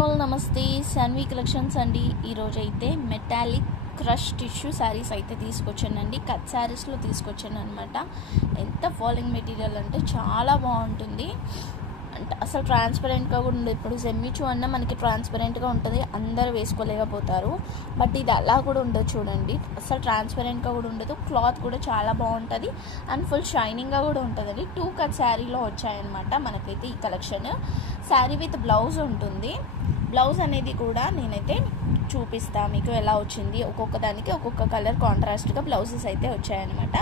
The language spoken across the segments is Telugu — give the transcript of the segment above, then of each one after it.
ఆల్ నమస్తే. శాన్వి కలెక్షన్స్ అండి. ఈరోజు అయితే మెటాలిక్ క్రష్ టిష్యూ శారీస్ అయితే తీసుకొచ్చానండి. కట్ శారీస్లో తీసుకొచ్చాను అనమాట. ఎంత ఫాలింగ్ మెటీరియల్ అంటే చాలా బాగుంటుంది. అంటే అసలు ట్రాన్స్పరెంట్గా కూడా ఉండదు. ఇప్పుడు సెమ్మిచు అన్న మనకి ట్రాన్స్పరెంట్గా ఉంటుంది, అందరూ వేసుకోలేకపోతారు. బట్ ఇది అలా కూడా ఉండదు చూడండి. అసలు ట్రాన్స్పరెంట్గా కూడా ఉండదు. క్లాత్ కూడా చాలా బాగుంటుంది అండ్ ఫుల్ షైనింగ్గా కూడా ఉంటుందండి. 2 కట్ శారీలో వచ్చాయన్నమాట మనకైతే ఈ కలెక్షన్. శారీ విత్ బ్లౌజ్ ఉంటుంది. బ్లౌజ్ అనేది కూడా నేనైతే చూపిస్తాను మీకు ఎలా వచ్చింది. ఒక్కొక్క దానికి ఒక్కొక్క కలర్ కాంట్రాస్ట్గా బ్లౌజెస్ అయితే వచ్చాయన్నమాట.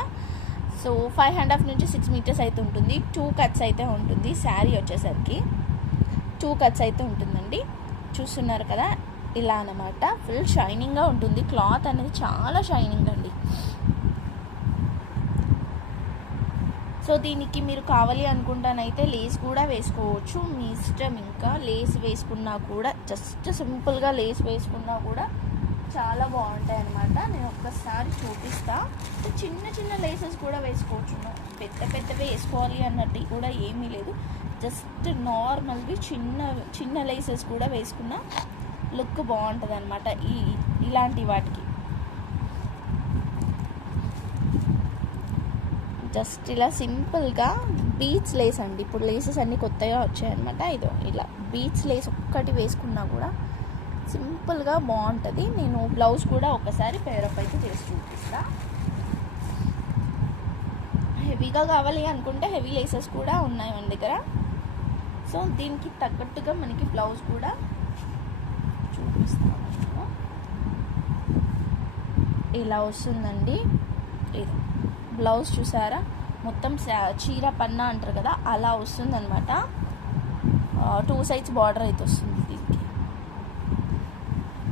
సో 5.5 నుంచి 6 మీటర్స్ అయితే ఉంటుంది. 2 కట్స్ అయితే ఉంటుంది. శారీ వచ్చేసరికి 2 కట్స్ అయితే ఉంటుందండి. చూస్తున్నారు కదా, ఇలా అన్నమాట. ఫుల్ షైనింగ్గా ఉంటుంది. క్లాత్ అనేది చాలా షైనింగ్ అండి. సో దీనికి మీరు కావాలి అనుకుంటానైతే లేస్ కూడా వేసుకోవచ్చు, మీ ఇష్టం. ఇంకా లేస్ వేసుకున్నా కూడా, జస్ట్ సింపుల్గా లేస్ వేసుకున్నా కూడా చాలా బాగుంటాయి అన్నమాట. నేను ఒక్కసారి చూపిస్తా. చిన్న చిన్న లేసెస్ కూడా వేసుకోవచ్చు, పెద్ద పెద్దవి వేసుకోవాలి అన్నట్టు కూడా ఏమీ లేదు. జస్ట్ నార్మల్వి చిన్న చిన్న లేసెస్ కూడా వేసుకున్న లుక్ బాగుంటుంది అనమాట ఇలాంటి వాటికి. జస్ట్ ఇలా సింపుల్గా బీట్స్ లేస్ అండి. ఇప్పుడు లేసెస్ అన్నీ కొత్తగా వచ్చాయన్నమాట. ఇదో ఇలా బీట్స్ లేస్ ఒక్కటి వేసుకున్నా కూడా సింపుల్గా బాగుంటుంది. నేను బ్లౌజ్ కూడా ఒకసారి పేరప్ అయితే చేసి చూపిస్తా. హెవీగా కావాలి అనుకుంటే హెవీ లేసెస్ కూడా ఉన్నాయి మన దగ్గర. సో దీనికి తగ్గట్టుగా మనకి బ్లౌజ్ కూడా చూపిస్తాను. ఇలా వస్తుందండి. ఇది బ్లౌజ్ చూసారా, మొత్తం చీర పన్నా అంటారు కదా, అలా వస్తుందన్నమాట. 2 సైడ్స్ బార్డర్ అయితే వస్తుంది. దీనికి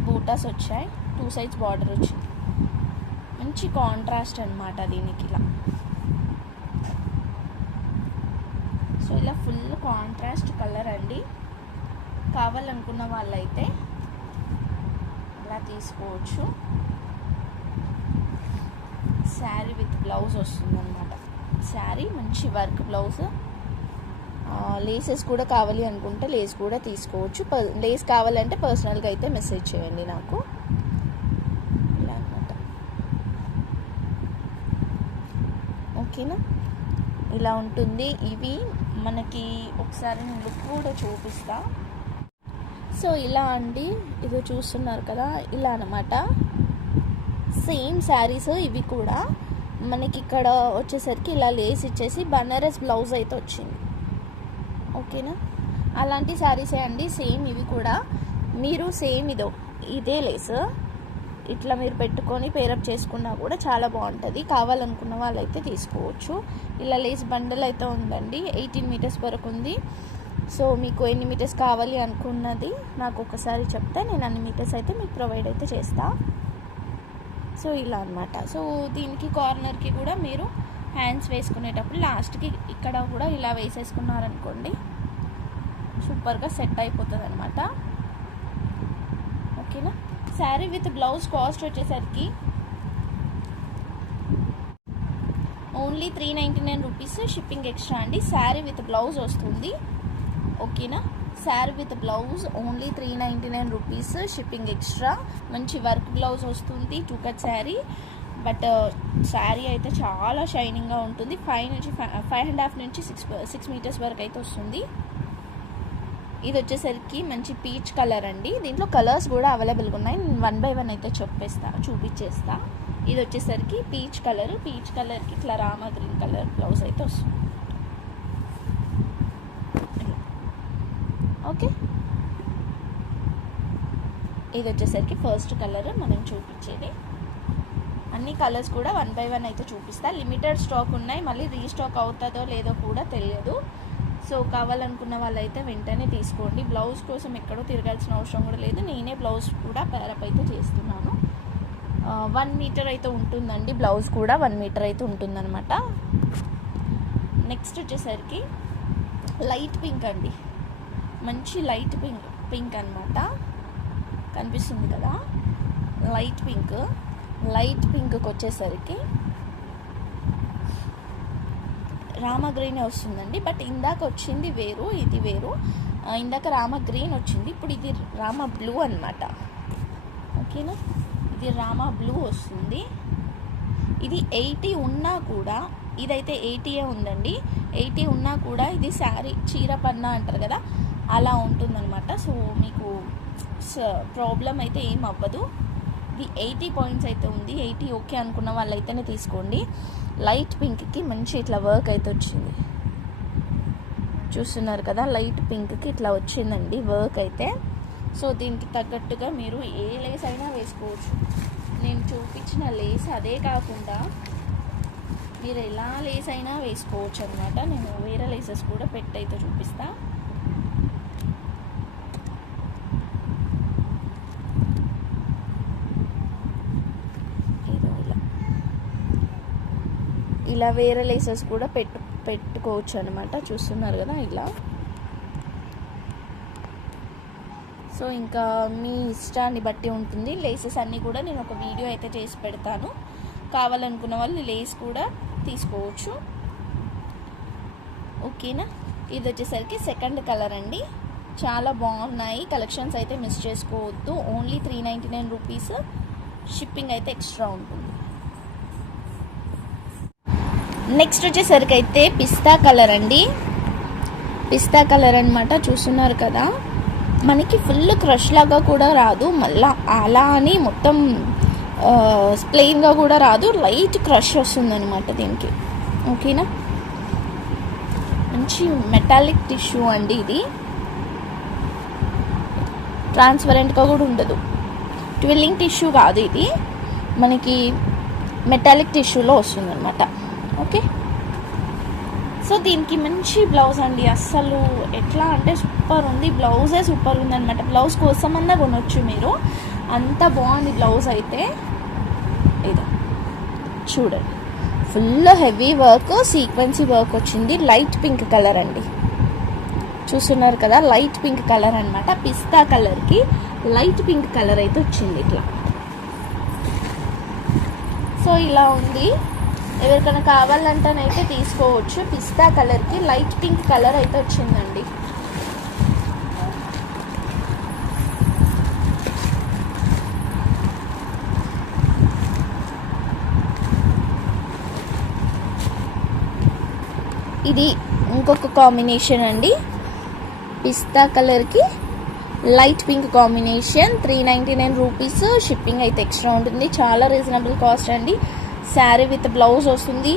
బూటాస్ వచ్చాయి, 2 సైడ్స్ బార్డర్ వచ్చింది. మంచి కాంట్రాస్ట్ అనమాట దీనికి. ఇలా సో ఇలా ఫుల్ కాంట్రాస్ట్ కలర్ అండి. కావాలనుకున్న వాళ్ళైతే ఇలా తీసుకోవచ్చు. శారీ విత్ బ్లౌజ్ వస్తుంది అనమాట. శారీ మంచి వర్క్ బ్లౌజ్. లేసెస్ కూడా కావాలి అనుకుంటే లేస్ కూడా తీసుకోవచ్చు. లేస్ కావాలంటే పర్సనల్గా అయితే మెసేజ్ చేయండి నాకు. ఇలా అనమాట. ఓకేనా, ఇలా ఉంటుంది. ఇవి మనకి ఒకసారి నేను లుక్ కూడా చూపిస్తా. సో ఇలా అండి, ఇది చూస్తున్నారు కదా, ఇలా అనమాట. సేమ్ శారీస్ ఇవి కూడా మనకి ఇక్కడ వచ్చేసరికి ఇలా లేస్ ఇచ్చేసి బనారస్ బ్లౌజ్ అయితే వచ్చింది. ఓకేనా, అలాంటి శారీసే అండి. సేమ్ ఇవి కూడా మీరు సేమ్ ఇదే లేస్ ఇట్లా మీరు పెట్టుకొని పేరప్ చేసుకున్నా కూడా చాలా బాగుంటుంది. కావాలనుకున్న వాళ్ళైతే తీసుకోవచ్చు. ఇలా లేస్ బండల్ అయితే ఉందండి. 18 మీటర్స్ వరకు ఉంది. సో మీకు ఎన్ని మీటర్స్ కావాలి అనుకున్నది నాకు ఒకసారి చెప్తే నేను అన్ని మీటర్స్ అయితే మీకు ప్రొవైడ్ అయితే చేస్తా. సో ఇలా అనమాట. సో దీనికి కార్నర్కి కూడా మీరు హ్యాండ్స్ వేసుకునేటప్పుడు లాస్ట్కి ఇక్కడ కూడా ఇలా వేసేసుకున్నారనుకోండి, సూపర్గా సెట్ అయిపోతుంది అనమాట. ఓకేనా. శారీ విత్ బ్లౌజ్ కాస్ట్ వచ్చేసరికి ఓన్లీ 399 రూపీస్, షిప్పింగ్ ఎక్స్ట్రా అండి. శారీ విత్ బ్లౌజ్ వస్తుంది. ఓకేనా, sari with blouse only 399 rupees, shipping extra. మంచి వర్క్ బ్లౌజ్ వస్తుంది. 2 కట్ శారీ. బట్ శారీ అయితే చాలా షైనింగ్గా ఉంటుంది. 5.5 నుంచి 6 మీటర్స్ వరకు అయితే వస్తుంది. ఇది వచ్చేసరికి మంచి పీచ్ కలర్ అండి. దీంట్లో కలర్స్ కూడా అవైలబుల్గా ఉన్నాయి. నేను 1 by 1 అయితే చూపించేస్తా. ఇది వచ్చేసరికి పీచ్ కలర్. పీచ్ కలర్కి ఇట్లా రామా గ్రీన్ కలర్ బ్లౌజ్ అయితే వస్తుంది. ఓకే, ఇది వచ్చేసరికి ఫస్ట్ కలర్ మనం చూపించేది. అన్ని కలర్స్ కూడా 1 by 1 అయితే చూపిస్తా. లిమిటెడ్ స్టాక్ ఉన్నాయి, మళ్ళీ రీస్టాక్ అవుతుందో లేదో కూడా తెలియదు. సో కావాలనుకున్న వాళ్ళైతే వెంటనే తీసుకోండి. బ్లౌజ్ కోసం ఎక్కడో తిరగాల్సిన అవసరం కూడా లేదు. నేనే బ్లౌజ్ కూడా పేరప్ అయితే చేస్తున్నాను. 1 మీటర్ అయితే ఉంటుందండి. బ్లౌజ్ కూడా 1 మీటర్ అయితే ఉంటుందన్నమాట. నెక్స్ట్ వచ్చేసరికి లైట్ పింక్ అండి. మంచి లైట్ పింక్ అనమాట. కనిపిస్తుంది కదా, లైట్ పింక్కి వచ్చేసరికి రామా గ్రీనే వస్తుందండి. బట్ ఇందాక వచ్చింది వేరు, ఇది వేరు. ఇందాక రామ గ్రీన్ వచ్చింది, ఇప్పుడు ఇది రామ బ్లూ అన్నమాట. ఓకేనా, ఇది రామ బ్లూ వస్తుంది. ఇది 80 ఉన్నా కూడా, ఇదైతే 80 ఉందండి. 80 ఉన్నా కూడా ఇది శారీ చీర పన్నా అంటారు కదా, అలా ఉంటుందన్నమాట. సో మీకు ప్రాబ్లం అయితే ఏం అవ్వదు. ఇది 80 పాయింట్స్ అయితే ఉంది. 80 ఓకే అనుకున్న వాళ్ళు అయితేనే తీసుకోండి. లైట్ పింక్కి మంచి ఇట్లా వర్క్ అయితే వచ్చింది, చూస్తున్నారు కదా. లైట్ పింక్కి ఇట్లా వచ్చిందండి వర్క్ అయితే. సో దీనికి తగ్గట్టుగా మీరు ఏ లేస్ అయినా వేసుకోవచ్చు. నేను చూపించిన లేస్ అదే కాకుండా మీరు ఎలా లేస్ అయినా వేసుకోవచ్చు అనమాట. నేను వేరే లేసెస్ కూడా పెట్టి అయితే చూపిస్తా. ఇలా వేరే లేసెస్ కూడా పెట్టుకోవచ్చు అనమాట. చూస్తున్నారు కదా ఇలా. సో ఇంకా మీ ఇష్టాన్ని బట్టి ఉంటుంది. లేసెస్ అన్నీ కూడా నేను ఒక వీడియో అయితే చేసి పెడతాను. కావాలనుకున్న వాళ్ళు లేస్ కూడా తీసుకోవచ్చు. ఓకేనా, ఇది వచ్చేసరికి సెకండ్ కలర్ అండి. చాలా బాగున్నాయి కలెక్షన్స్, అయితే మిస్ చేసుకోవద్దు. ఓన్లీ 399 రూపీస్, షిప్పింగ్ అయితే ఎక్స్ట్రా ఉంటుంది. నెక్స్ట్ వచ్చేసరికి అయితే పిస్తా కలర్ అండి. పిస్తా కలర్ అనమాట, చూస్తున్నారు కదా. మనకి ఫుల్ క్రష్ లాగా కూడా రాదు, మళ్ళీ అలా అని మొత్తం ప్లెయిన్గా కూడా రాదు, లైట్ క్రష్ వస్తుంది అనమాట దీనికి. ఓకేనా, మంచి మెటాలిక్ టిష్యూ అండి ఇది. ట్రాన్స్పరెంట్గా కూడా ఉండదు, ట్విల్లింగ్ టిష్యూ కాదు ఇది, మనకి మెటాలిక్ టిష్యూలో వస్తుంది అనమాట. ఓకే, సో దీనికి మంచి బ్లౌజ్ అండి. అస్సలు ఎట్లా అంటే సూపర్ ఉంది, బ్లౌజే సూపర్ ఉంది అనమాట. బ్లౌజ్ కోసమన్నా కొనవచ్చు మీరు, అంత బాగుంది బ్లౌజ్ అయితే. ఇదో చూడండి, ఫుల్ హెవీ వర్క్, సీక్వెన్సీ వర్క్ వచ్చింది. లైట్ పింక్ కలర్ అండి, చూస్తున్నారు కదా. లైట్ పింక్ కలర్ అనమాట. పిస్తా కలర్కి లైట్ పింక్ కలర్ అయితే వచ్చింది ఇట్లా. సో ఇలా ఉంది, ఎవరికైనా కావాలంటేనైతే తీసుకోవచ్చు. పిస్తా కలర్కి లైట్ పింక్ కలర్ అయితే వచ్చిందండి. ఇది ఇంకొక కాంబినేషన్ అండి. పిస్తా కలర్కి light pink combination, 399 rupees, shipping అయితే ఎక్స్ట్రా ఉంటుంది. చాలా రీజనబుల్ కాస్ట్ అండి. శారీ విత్ బ్లౌజ్ వస్తుంది.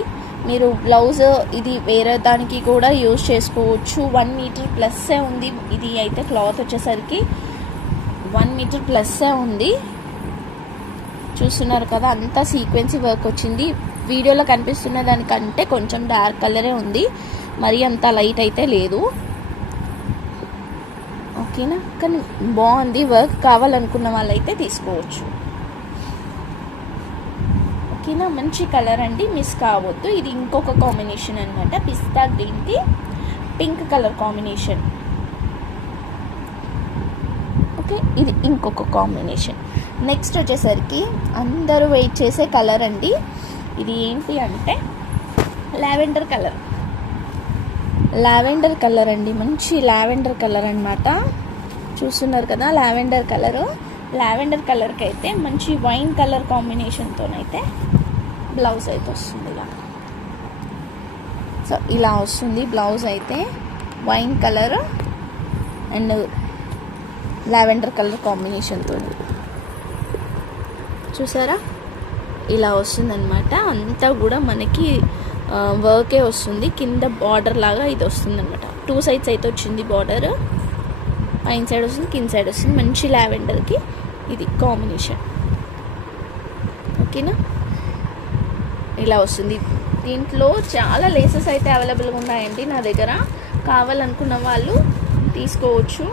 మీరు బ్లౌజ్ ఇది వేరే దానికి కూడా యూజ్ చేసుకోవచ్చు. 1 మీటర్ ప్లస్సే ఉంది ఇది అయితే. క్లాత్ వచ్చేసరికి 1 మీటర్ ప్లస్సే ఉంది, చూస్తున్నారు కదా. అంతా సీక్వెన్సీ వర్క్ వచ్చింది. వీడియోలో కనిపిస్తున్న దానికంటే కొంచెం డార్క్ కలరే ఉంది, మరి అంత లైట్ అయితే లేదు. ఓకేనా, కానీ బాగుంది వర్క్. కావాలనుకున్న వాళ్ళైతే తీసుకోవచ్చు. ఓకేనా, మంచి కలర్ అండి, మిస్ కావద్దు. ఇది ఇంకొక కాంబినేషన్ అనమాట. పిస్తా గ్రీన్కి పింక్ కలర్ కాంబినేషన్. ఓకే, ఇది ఇంకొక కాంబినేషన్. నెక్స్ట్ వచ్చేసరికి అందరూ వెయిట్ చేసే కలర్ అండి. ఇది ఏంటి అంటే లావెండర్ కలర్. లావెండర్ కలర్ అండి, మంచి లావెండర్ కలర్ అనమాట. చూస్తున్నారు కదా లావెండర్ కలరు. లావెండర్ కలర్కి అయితే మంచి వైన్ కలర్ కాంబినేషన్తోనైతే బ్లౌజ్ అయితే వస్తుంది ఇలా. సో ఇలా వస్తుంది బ్లౌజ్ అయితే, wine colour and lavender colour కాంబినేషన్తో. చూసారా, ఇలా వస్తుందన్నమాట. అంతా కూడా మనకి వర్కే వస్తుంది. కింద బార్డర్ లాగా ఇది వస్తుంది అనమాట. 2 సైడ్స్ అయితే వచ్చింది బార్డర్. పైన సైడ్ వస్తుంది, కింద సైడ్ వస్తుంది. మంచి లావెండర్కి ఇది కాంబినేషన్. ఓకేనా, ఇలా వస్తుంది. దీంట్లో చాలా లేసెస్ అయితే అవైలబుల్గా ఉన్నాయండి నా దగ్గర. కావాలనుకున్న వాళ్ళు తీసుకోవచ్చు.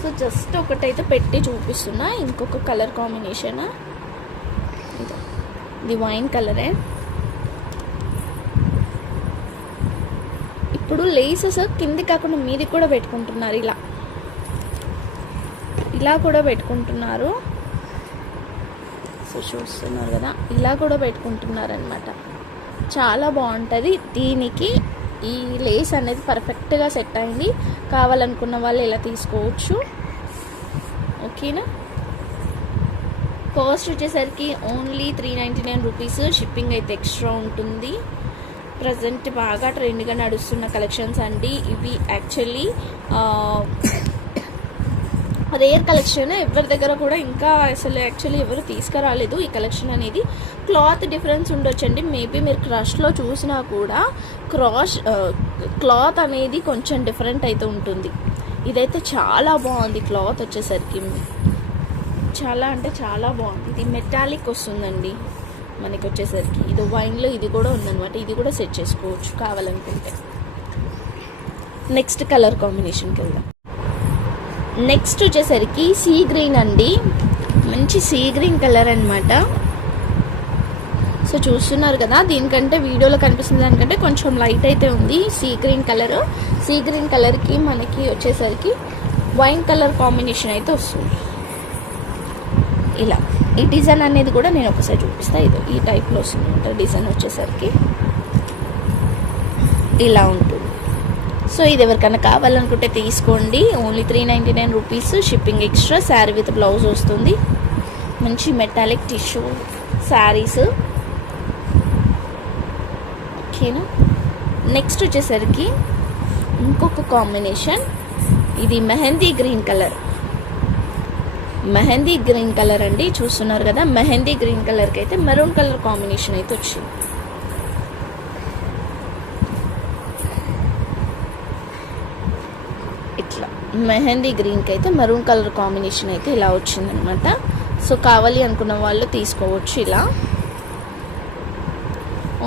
సో జస్ట్ ఒకటైతే పెట్టి చూపిస్తున్నా. ఇంకొక కలర్ కాంబినేషన్, ఇది వైన్ కలరే. ఇప్పుడు లేసెస్ కింది కాకుండా మీది కూడా పెట్టుకుంటున్నారు, ఇలా కూడా పెట్టుకుంటున్నారు. సో చూస్తున్నారు కదా, ఇలా కూడా పెట్టుకుంటున్నారు అనమాట. చాలా బాగుంటుంది. దీనికి ఈ లేస్ అనేది పర్ఫెక్ట్గా సెట్ అయింది. కావాలనుకున్న వాళ్ళు ఇలా తీసుకోవచ్చు. ఓకేనా. కాస్ట్ వచ్చేసరికి ఓన్లీ 399 రూపీస్. షిప్పింగ్ అయితే ఎక్స్ట్రా ఉంటుంది. ప్రజెంట్ బాగా ట్రెండ్గా నడుస్తున్న కలెక్షన్స్ అండి ఇవి. యాక్చువల్లీ రేర్ కలెక్షన్, ఎవరి దగ్గర కూడా ఇంకా అసలు యాక్చువల్లీ ఎవరు తీసుకురాలేదు ఈ కలెక్షన్ అనేది. క్లాత్ డిఫరెన్స్ ఉండొచ్చండి, మేబీ మీరు క్రష్లో చూసినా కూడా క్లాత్ అనేది కొంచెం డిఫరెంట్ అయితే ఉంటుంది. ఇదైతే చాలా బాగుంది. క్లాత్ వచ్చేసరికి చాలా అంటే చాలా బాగుంది. ఇది మెటాలిక్ వస్తుందండి మనకి వచ్చేసరికి. ఇది వైన్లో ఇది కూడా ఉందన్నమాట. ఇది కూడా సెట్ చేసుకోవచ్చు కావాలనుకుంటే. నెక్స్ట్ కలర్ కాంబినేషన్కి వెళ్దాం. నెక్స్ట్ వచ్చేసరికి సీ గ్రీన్ అండి, మంచి సీ గ్రీన్ కలర్ అనమాట. సో చూస్తున్నారు కదా, దీనికంటే వీడియోలో కనిపిస్తుంది దానికంటే కొంచెం లైట్ అయితే ఉంది sea green colour. Sea green కలర్కి మనకి వచ్చేసరికి వైన్ కలర్ కాంబినేషన్ అయితే వస్తుంది. ఇలా ఈ డిజైన్ అనేది కూడా నేను ఒకసారి చూపిస్తాను. ఇది ఈ టైప్లో వస్తుంది డిజైన్ వచ్చేసరికి ఇలా ఉంటుంది. సో ఇది ఎవరికైనా కావాలనుకుంటే తీసుకోండి. Only 399 rupees. Shipping extra. Sari with blouse వస్తుంది. మంచి మెటాలిక్ టిష్యూ శారీస్. ఓకేనా. నెక్స్ట్ వచ్చేసరికి ఇంకొక కాంబినేషన్. ఇది mehndi green colour. Mehndi green colour అండి, చూస్తున్నారు కదా. మెహందీ గ్రీన్ కలర్కి అయితే మెరూన్ కలర్ కాంబినేషన్ అయితే వచ్చింది. ఇట్లా మెహందీ గ్రీన్కి అయితే మెరూన్ కలర్ కాంబినేషన్ అయితే ఇలా వచ్చిందనమాట. సో కావాలి అనుకున్న వాళ్ళు తీసుకోవచ్చు ఇలా.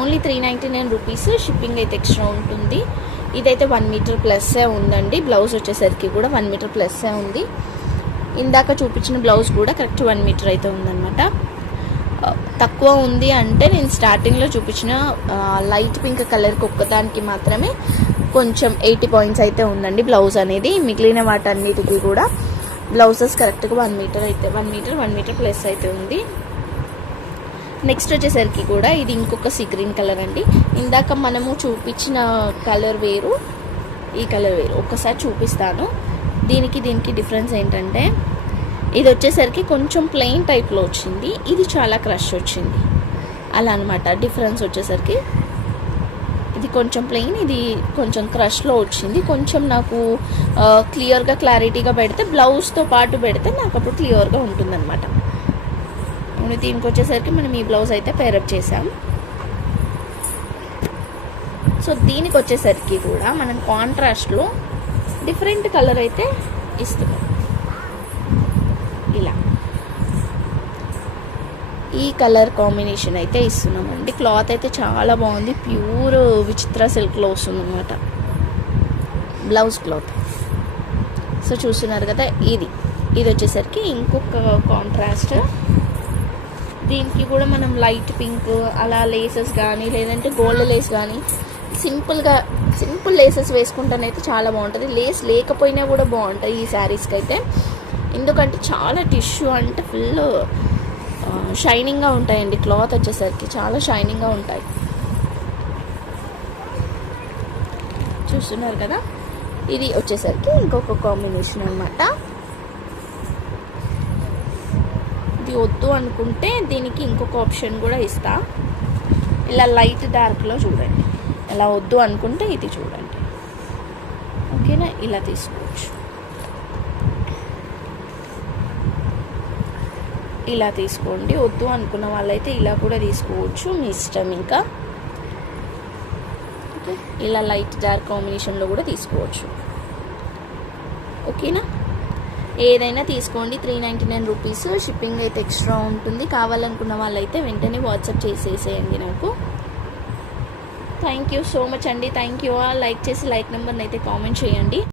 Only 399 rupees. షిప్పింగ్ అయితే ఎక్స్ట్రా ఉంటుంది. ఇదైతే 1 మీటర్ ప్లస్సే ఉందండి. బ్లౌజ్ వచ్చేసరికి కూడా 1 మీటర్ ప్లస్సే ఉంది. ఇందాక చూపించిన బ్లౌజ్ కూడా కరెక్ట్ 1 మీటర్ అయితే ఉందన్నమాట. తక్కువ ఉంది అంటే నేను స్టార్టింగ్లో చూపించిన లైట్ పింక్ కలర్కి ఒక్కదానికి మాత్రమే కొంచెం 80 పాయింట్స్ అయితే ఉందండి బ్లౌజ్ అనేది. మిగిలిన వాటన్నిటికీ కూడా బ్లౌజెస్ కరెక్ట్గా 1 మీటర్ అయితే 1 మీటర్ ప్లస్ అయితే ఉంది. నెక్స్ట్ వచ్చేసరికి కూడా ఇది ఇంకొక సీ గ్రీన్ కలర్ అండి. ఇందాక మనము చూపించిన కలర్ వేరు, ఈ కలర్ వేరు. ఒక్కసారి చూపిస్తాను. దీనికి డిఫరెన్స్ ఏంటంటే ఇది వచ్చేసరికి కొంచెం ప్లెయిన్ టైప్లో వచ్చింది, ఇది చాలా క్రష్ వచ్చింది. అలా అనమాట డిఫరెన్స్ వచ్చేసరికి. ఇది కొంచెం ప్లెయిన్, ఇది కొంచెం క్రష్లో వచ్చింది. కొంచెం నాకు క్లియర్గా క్లారిటీగా పెడితే, బ్లౌజ్తో పాటు పెడితే నాకు అప్పుడు క్లియర్గా ఉంటుందన్నమాట. దీనికి వచ్చేసరికి మనం ఈ బ్లౌజ్ అయితే పేరప్ చేసాం. సో దీనికి వచ్చేసరికి కూడా మనం కాంట్రాస్ట్లో డిఫరెంట్ కలర్ అయితే ఇస్తున్నాం. ఇలా ఈ కలర్ కాంబినేషన్ అయితే ఇస్తున్నామండి. క్లాత్ అయితే చాలా బాగుంది. ప్యూర్ విచిత్ర సిల్క్లో వస్తుంది అనమాట బ్లౌజ్ క్లాత్. సో చూస్తున్నారు కదా, ఇది వచ్చేసరికి ఇంకొక కాంట్రాస్ట్. దీనికి కూడా మనం లైట్ పింక్ అలా లేసెస్ కానీ, లేదంటే గోల్డ్ లేస్ కానీ, సింపుల్ లేసెస్ వేసుకుంటానైతే చాలా బాగుంటుంది. లేస్ లేకపోయినా కూడా బాగుంటాయి ఈ శారీస్కి అయితే. ఎందుకంటే చాలా టిష్యూ అంటే ఫుల్ షైనింగ్గా ఉంటాయండి. క్లాత్ వచ్చేసరికి చాలా షైనింగ్గా ఉంటాయి. చూస్తున్నారు కదా, ఇది వచ్చేసరికి ఇంకొక కాంబినేషన్ అనమాట. ఇది వద్దు అనుకుంటే దీనికి ఇంకొక ఆప్షన్ కూడా ఇస్తా. ఇలా లైట్ డార్క్లో చూడండి. ఇలా వద్దు అనుకుంటే ఇది చూడండి. ఓకేనా, ఇలా తీసుకోవచ్చు. ఇలా తీసుకోండి. వద్దు అనుకున్న వాళ్ళైతే ఇలా కూడా తీసుకోవచ్చు, మీ ఇష్టం. ఇంకా ఓకే, ఇలా లైట్ డార్క్ కాంబినేషన్లో కూడా తీసుకోవచ్చు. ఓకేనా, ఏదైనా తీసుకోండి. 399 రూపీస్. షిప్పింగ్ అయితే ఎక్స్ట్రా ఉంటుంది. కావాలనుకున్న వాళ్ళైతే వెంటనే వాట్సాప్ చేసేసేయండి నాకు. థ్యాంక్ యూ సో మచ్ అండి. Thank you all. లైక్ చేసి లైక్ నెంబర్ని అయితే కామెంట్ చేయండి.